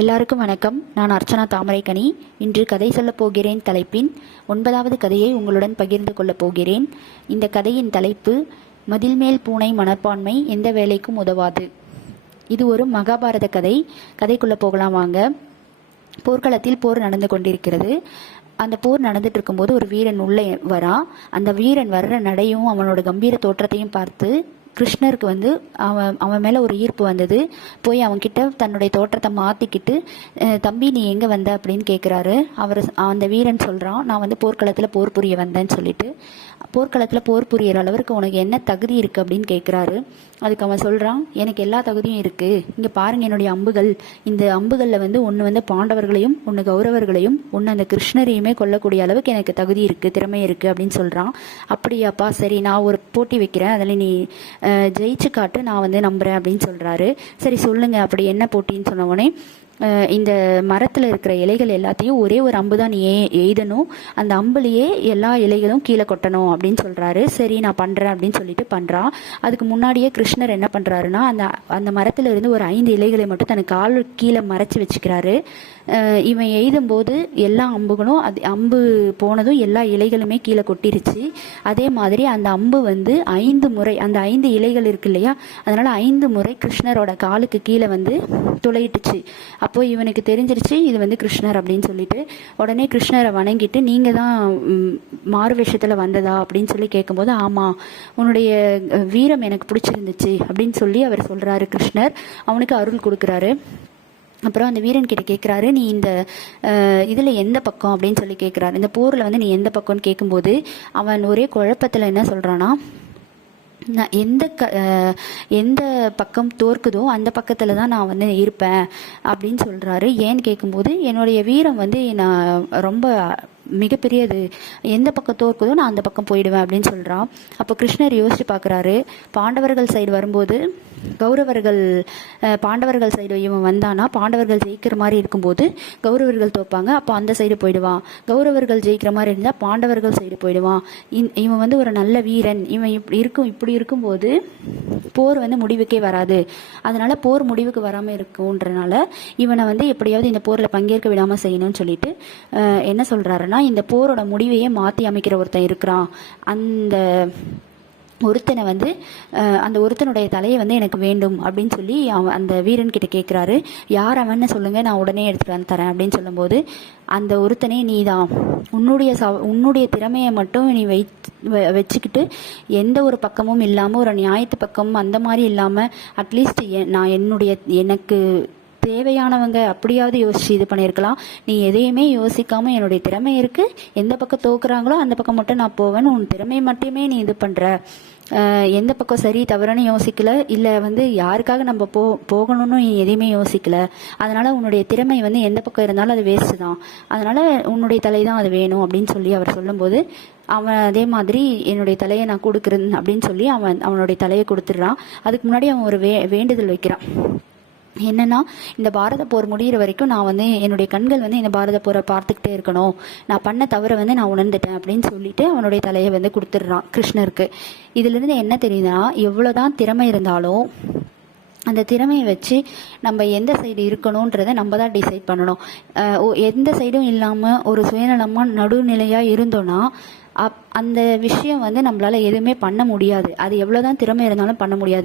எல்லாருக்கும் வணக்கம். நான் அர்ச்சனா தாமரைக்கனி. இன்று கதை சொல்லப் போகிறேன் தலைப்பின் 9வது கதையை உங்களுடன் பகிர்ந்து கொள்ளப் போகிறேன். இந்த கதையின் தலைப்பு மதில்மேல் பூனை மனப்பான்மை எந்த வேலைக்கும் உதவாது. இது ஒரு மகாபாரத கதை. கதைக்குள்ளே போகலாம் வாங்க. போர்க்களத்தில் போர் நடந்து கொண்டிருக்கிறது. அந்த போர் நடந்துட்டு இருக்கும்போது ஒரு வீரன் உள்ளே வரான். அந்த வீரன் வர்ற நடையும் அவனோட கம்பீர தோற்றத்தையும் பார்த்து கிருஷ்ணருக்கு அவன் மேலே ஒரு ஈர்ப்பு வந்தது. போய் அவன்கிட்ட தன்னுடைய தோற்றத்தை மாற்றிக்கிட்டு, தம்பி நீ எங்கே வந்த அப்படின்னு கேட்குறாரு. அந்த வீரன் சொல்கிறான், நான் போர்க்களத்தில் போர் புரிய வந்தேன்னு சொல்லிட்டு. போர்க்களத்தில் போர் புரியிற அளவுக்கு உனக்கு என்ன தகுதி இருக்குது அப்படின்னு கேட்குறாரு. அதுக்கு அவன் சொல்கிறான், எனக்கு எல்லா தகுதியும் இருக்குது. இங்கே பாருங்கள், என்னுடைய அம்புகள், இந்த அம்புகளில் ஒன்று பாண்டவர்களையும், ஒன்று கௌரவர்களையும், ஒன்று அந்த கிருஷ்ணரையுமே கொல்லக்கூடிய அளவுக்கு எனக்கு தகுதி இருக்குது, திறமை இருக்குது அப்படின்னு சொல்கிறான். அப்படியாப்பா, சரி நான் ஒரு போட்டி வைக்கிறேன், அதில் நீ ஜெயிச்சு காட்டு, நான் நம்புகிறேன் அப்படின்னு சொல்கிறாரு. சரி சொல்லுங்கள், அப்படி என்ன போட்டின்னு சொன்னவொடனே, இந்த மரத்தில் இருக்கிற இலைகள் எல்லாத்தையும் ஒரே ஒரு அம்பு தான் நீ எய்தணும், அந்த அம்புலேயே எல்லா இலைகளும் கீழே கொட்டணும் அப்படின்னு சொல்கிறாரு. சரி நான் பண்ணுறேன் அப்படின்னு சொல்லிட்டு பண்ணுறான். அதுக்கு முன்னாடியே கிருஷ்ணர் என்ன பண்ணுறாருன்னா, அந்த மரத்தில் இருந்து ஒரு 5 இலைகளை மட்டும் தனக்கு கால் கீழே மறைச்சி வச்சுக்கிறாரு. இவன் எய்தும்போது எல்லா அம்புகளும் அம்பு போனதும் எல்லா இலைகளுமே கீழே கொட்டிருச்சு. அதே மாதிரி அந்த அம்பு 5 முறை, அந்த 5 இலைகள் இருக்கு இல்லையா, அதனால் 5 முறை கிருஷ்ணரோட காலுக்கு கீழே துளையிட்டுச்சு. அப்போ இவனுக்கு தெரிஞ்சிருச்சு இது கிருஷ்ணர் அப்படின்னு சொல்லிட்டு, உடனே கிருஷ்ணரை வணங்கிட்டு, நீங்கள் தான் மாறு வேஷத்தில் வந்ததா அப்படின்னு சொல்லி கேட்கும்போது, ஆமாம், உன்னுடைய வீரம் எனக்கு பிடிச்சிருந்துச்சு அப்படின்னு சொல்லி அவர் சொல்கிறாரு. கிருஷ்ணர் அவனுக்கு அருள் கொடுக்குறாரு. அப்புறம் அந்த வீரன் கிட்ட கேட்குறாரு, நீ இந்த இதில் எந்த பக்கம் அப்படின்னு சொல்லி கேட்குறாரு. இந்த போரில் நீ எந்த பக்கம்னு கேட்கும்போது அவன் ஒரே குழப்பத்தில் என்ன சொல்கிறான்னா, நான் எந்த பக்கம் தோற்குதோ அந்த பக்கத்தில் தான் நான் இருப்பேன் அப்படின்னு சொல்கிறாரு. ஏன்னு கேட்கும்போது, என்னுடைய வீரம் நான் ரொம்ப மிகப்பெரியது, எந்த பக்கம் தோற்குதோ நான் அந்த பக்கம் போயிடுவேன் அப்படின்னு சொல்கிறான். அப்போ கிருஷ்ணர் யோசிச்சு பார்க்குறாரு. பாண்டவர்கள் சைடு வரும்போது பாண்டவர்கள் சைடு இவன் வந்தானா பாண்டவர்கள் ஜெயிக்கிற மாதிரி இருக்கும்போது கௌரவர்கள் தோப்பாங்க, அப்போ அந்த சைடு போயிடுவான். கௌரவர்கள் ஜெயிக்கிற மாதிரி இருந்தால் பாண்டவர்கள் சைடு போயிடுவான். இவன் ஒரு நல்ல வீரன், இவன் இப்படி இருக்கும்போது போர் முடிவுக்கே வராது. அதனால போர் முடிவுக்கு வராமல் இருக்குன்றனால இவனை எப்படியாவது இந்த போரில் பங்கேற்க விடாமல் செய்யணும்னு சொல்லிட்டு என்ன சொல்கிறாருன்னா, இந்த போரோட முடிவையே மாற்றி அமைக்கிற ஒருத்தன் இருக்கிறான். அந்த ஒருத்தனை அந்த ஒருத்தனுடைய தலையை எனக்கு வேண்டும் அப்படின்னு சொல்லி அந்த வீரன் கிட்ட கேட்குறாரு. யார் அவன்னு சொல்லுங்க, நான் உடனே எடுத்துட்டு வந்து தரேன் அப்படின்னு சொல்லும்போது, அந்த ஒருத்தனே நீ தான். உன்னுடைய திறமையை மட்டும் நீ வச்சுக்கிட்டு எந்த ஒரு பக்கமும் இல்லாமல், ஒரு நியாயத்து பக்கம் அந்த மாதிரி இல்லாமல், அட்லீஸ்ட் நான் எனக்கு தேவையானவங்க அப்படியாவது யோசிச்சு இது பண்ணியிருக்கலாம். நீ எதையுமே யோசிக்காமல், என்னுடைய திறமை இருக்குது, எந்த பக்கம் தோக்குறாங்களோ அந்த பக்கம் மட்டும் நான் போவேன்னு உன் திறமையை மட்டுமே நீ இது பண்ணுற, எந்த பக்கம் சரி தவறுன்னு யோசிக்கல, இல்லை யாருக்காக நம்ம போகணும்னு நீ எதையுமே யோசிக்கல. அதனால் உன்னுடைய திறமை எந்த பக்கம் இருந்தாலும் அது வேஸ்ட்டு தான், அதனால் உன்னுடைய தலை தான் அது வேணும் அப்படின்னு சொல்லி அவர் சொல்லும்போது, அவன் அதே மாதிரி என்னுடைய தலையை நான் கொடுக்குறேன் அப்படின்னு சொல்லி அவனுடைய தலையை கொடுத்துட்றான். அதுக்கு முன்னாடி அவன் ஒரு வேண்டுதல் வைக்கிறான். என்னன்னா, இந்த பாரத போர் முடிகிற வரைக்கும் நான் என்னுடைய கண்கள் இந்த பாரத போரை பார்த்துக்கிட்டே இருக்கணும், நான் பண்ண தவிர நான் உணர்ந்துட்டேன் அப்படின்னு சொல்லிட்டு அவனுடைய தலையை கொடுத்துட்றான் கிருஷ்ணருக்கு. இதிலிருந்து என்ன தெரியுதுன்னா, எவ்வளோதான் திறமை இருந்தாலும் அந்த திறமையை வச்சு நம்ம எந்த சைடு இருக்கணுன்றதை நம்ம தான் டிசைட் பண்ணணும். எந்த சைடும் இல்லாமல் ஒரு சுயநலமாக நடுநிலையாக இருந்தோன்னா அந்த விஷயம் நம்மளால எதுவுமே பண்ண முடியாது. அது எவ்வளோதான் திறமை இருந்தாலும் பண்ண முடியாது.